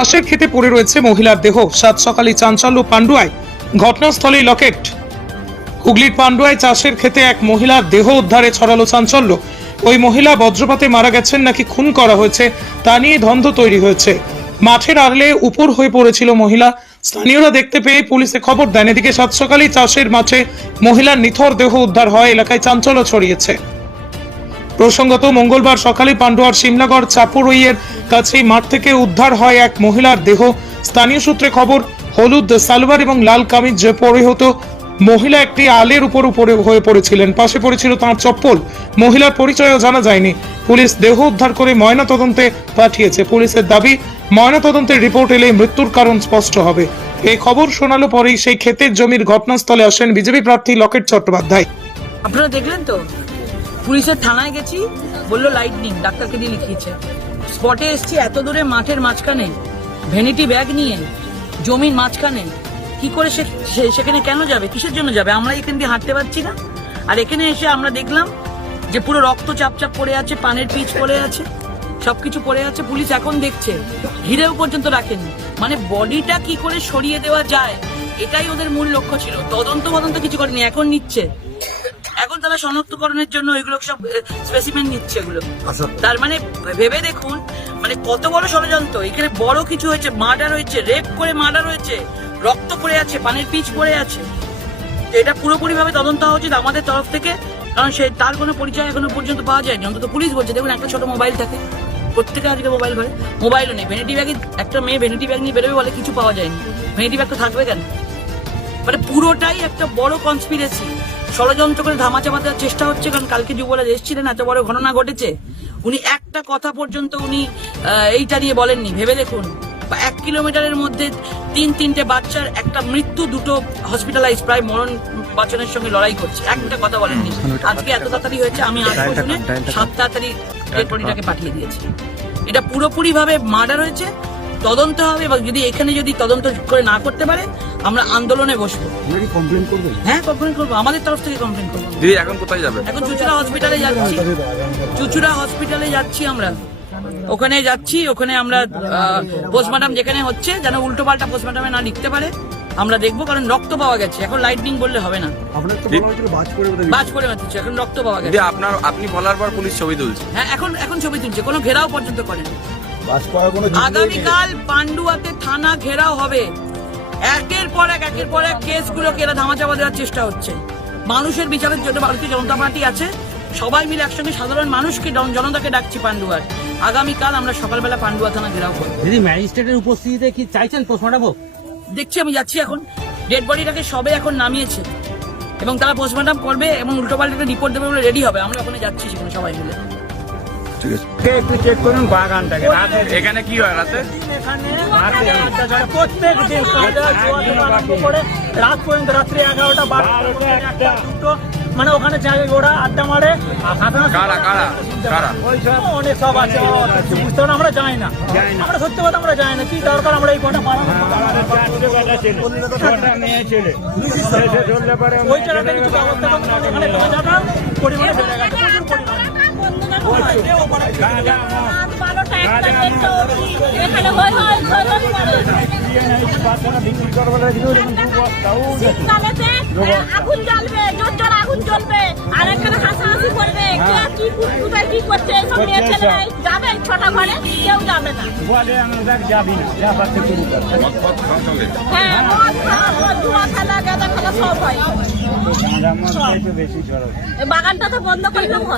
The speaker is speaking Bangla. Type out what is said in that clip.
চাষের খেতে পড়ে রয়েছে মহিলার দেহ। সাত সকালে চাঞ্চল্য পান্ডুয়ায় ঘটনাস্থলেই লকেট। হুগলির পান্ডুয়ায় চাষের খেতে এক মহিলার দেহ উদ্ধারে ছড়ালো চাঞ্চল্য। ওই মহিলা বজ্রপাতে মারা গেছেন নাকি খুন করা হয়েছে তা নিয়ে ধন্ধ তৈরি হয়েছে। মাঠের আড়লে উপর হয়ে পড়েছিল মহিলা। স্থানীয়রা দেখতে পেয়ে পুলিশে খবর দেন। এদিকে সাত সকালেই চাষের মাঠে মহিলার নিথর দেহ উদ্ধার হয়। এলাকায় চাঞ্চল্য ছড়িয়েছে। প্রসঙ্গত, মঙ্গলবার সকালে পান্ডুয়ার সিমলাগড় চাপুরইয়ের কাছেই মাঠ থেকে উদ্ধার হয় এক মহিলার দেহ। স্থানীয় সূত্রে খবর, হলুদ সালোয়ার এবং লাল কামিজ যে পরে হতো মহিলা একটি আলের উপর উপরে হয়ে পড়েছিলেন। পাশে পড়েছিল তাঁর চপ্পল। মহিলার পরিচয়ও জানা যায়নি। পুলিশ দেহ উদ্ধার করে ময়না তদন্তে পাঠিয়েছে। পুলিশের দাবি ময়না তদন্তের রিপোর্ট এলে মৃত্যুর কারণ স্পষ্ট হবে। এই খবর শোনালো পরেই সেই ক্ষেতের জমির ঘটনাস্থলে আসেন বিজেপি প্রার্থী লকেট চট্টোপাধ্যায়। আপনারা দেখলেন তো? পুলিশের থানায় গেছি, বলল লাইটনিং ডাক্তারকে দিয়ে লিখিয়েছে। স্পটে এসছি, এত দূরে মাঠের মাঝখানে। ভ্যানিটি ব্যাগ নিয়ে জমির মাঝখানে। কি করে সে সেখানে কেন যাবে? কিসের জন্য যাবে? আমরা এখান দিয়ে হাঁটতে পারছি না। আর এখানে এসে আমরা দেখলাম যে পুরো রক্ত চাপ চাপ পড়ে আছে, পানের পিচ পড়ে আছে, সবকিছু পড়ে আছে। পুলিশ এখন দেখছে ঘিরেও পর্যন্ত রাখেনি। মানে বডিটা কি করে সরিয়ে দেওয়া যায়, এটাই ওদের মূল লক্ষ্য ছিল। তদন্ত তদন্ত কিছু করেনি, এখন নিচ্ছে। তারা শনাক্তকরণের জন্য এগুলো সব স্পেসিমেন নিচ্ছে এগুলো। তার মানে ভেবে দেখুন মানে কত বড় ষড়যন্ত্র। এখানে বড় কিছু হয়েছে মার্ডার হয়েছে রেপ করে মার্ডার হয়েছে রক্ত পড়ে আছে পানির পিচ পড়ে আছে। তো এটা পুরোপুরি ভাবে তদন্ত হওয়া উচিত আমাদের তরফ থেকে কারণ সে তার কোনো পরিচয় এখনও পর্যন্ত পাওয়া যায়নি। অন্তত পুলিশ বলছে দেখুন একটা ছোট মোবাইল থাকে প্রত্যেকে আজকে মোবাইল ধরে। মোবাইলও নেই ভেনিটি ব্যাগে একটা মেয়ে ভেনিটি ব্যাগ নিয়ে বেরোবে বলে কিছু পাওয়া যায়নি। ভেনিটি ব্যাগ তো থাকবে কেন? মানে পুরোটাই একটা বড় কনস্পিরেসি ষড়যন্ত্র করে ধামা চাপা দেওয়ার চেষ্টা হচ্ছে কারণ কালকে যুবরাজ এসেছিলেন এত বড় ঘটনা ঘটেছে। উনি একটা কথা পর্যন্ত উনি এইটা নিয়ে বলেননি ভেবে দেখুন। এক কিলোমিটারের মধ্যে তিন তিনটে বাচ্চার একটা মৃত্যু দুটো হসপিটালাইজ প্রায় মরণ বাচনের সঙ্গে লড়াই করছে। একটা কথা বলেননি। আজকে এত তাড়াতাড়ি হয়েছে আমি আসব শুনে সাত তাড়াতাড়ি ডেড বডিটাকে পাঠিয়ে দিয়েছি। এটা পুরোপুরি ভাবে মার্ডার হয়েছে তদন্ত হবে এবং যদি এখানে যদি তদন্ত করে না করতে পারে আমরা আন্দোলনে বসবো। কমপ্লেন করবেন হ্যাঁ কমপ্লেন করব। আমাদের তরফ থেকে কমপ্লেন করব। দিদি এখন কোথায় যাবে? এখন চুচুড়া হসপিটালে যাচ্ছি। চুচুড়া হসপিটালে যাচ্ছি আমরা। ওখানে যাচ্ছি ওখানে আমরা পোস্টমার্টাম যেখানে হচ্ছে যেন উল্টো পাল্টা পোস্টমার্টামে না লিখতে পারে। আমরা দেখব কারণ রক্ত পাওয়া গেছে। এখন লাইটনিং বললে হবে না। বাজ করে মারছে এখন রক্ত পাওয়া গেছে। আপনার আপনি বলার পর পুলিশ ছবি তুলছে। হ্যাঁ এখন এখন ছবি তুলছে। কোনো ঘেরাও পর্যন্ত করেনি। আগামীকাল পান্ডুয়াতে থানা ঘেরাও হবে। একের পর এক একের পর এক কেসগুলোকে এরা ধামাচাপা দেওয়ার চেষ্টা হচ্ছে। মানুষের বিচারের জন্য ভারতীয় জনতা পার্টি আছে। সবাই মিলে একসঙ্গে সাধারণ মানুষকে জনতাকে ডাকছি পান্ডুয়ার। আগামীকাল আমরা সকালবেলা পান্ডুয়া থানা ঘেরাও করব। দিদি ম্যাজিস্ট্রেটের উপস্থিতিতে কি চাইছেন পোস্টমর্টম হোক দেখছি আমি যাচ্ছি এখন। ডেড বডিটাকে সবে এখন নামিয়েছে। এবং তারা পোস্টমর্টম করবে এবং উল্টোপাল্টা রিপোর্ট দেবে বলে রেডি হবে। আমরা ওখানে যাচ্ছি সেখানে সবাই মিলে। ঠিক আছে। একটু চেক করুন বাগানটাকে। রাতে এখানে কি হয় রাতে। প্রত্যেক দিন করে রাত পর্যন্ত রাত্রি এগারোটা বারোটা দুটো মানে ওখানে যাই ওরা আড্ডা মারে অনেক সব আছে বুঝতে পারে আমরা যাই না। আমরা সত্যি কথা আমরা যাই না। কি দরকার আমরা এই কটা পাড়া ওই জায়গাটা কিছু ব্যবস্থা করতে ওখানে বাজারটা পরিমাণে বেড়ে গেছে হয় হয় হয় হয় আগুন জ্বলবে জোর জোর আগুন জ্বলবে আর এখানে হাসাহাসি করবে কে কি কোথায় কি করছে সব মেয়ে যাবে ছটা ঘরে কেউ যাবে না হ্যাঁ মদ খাওয়া, মদ, খেলা গাঁদা হয়। বাগানটা তো বন্ধ করে দেবো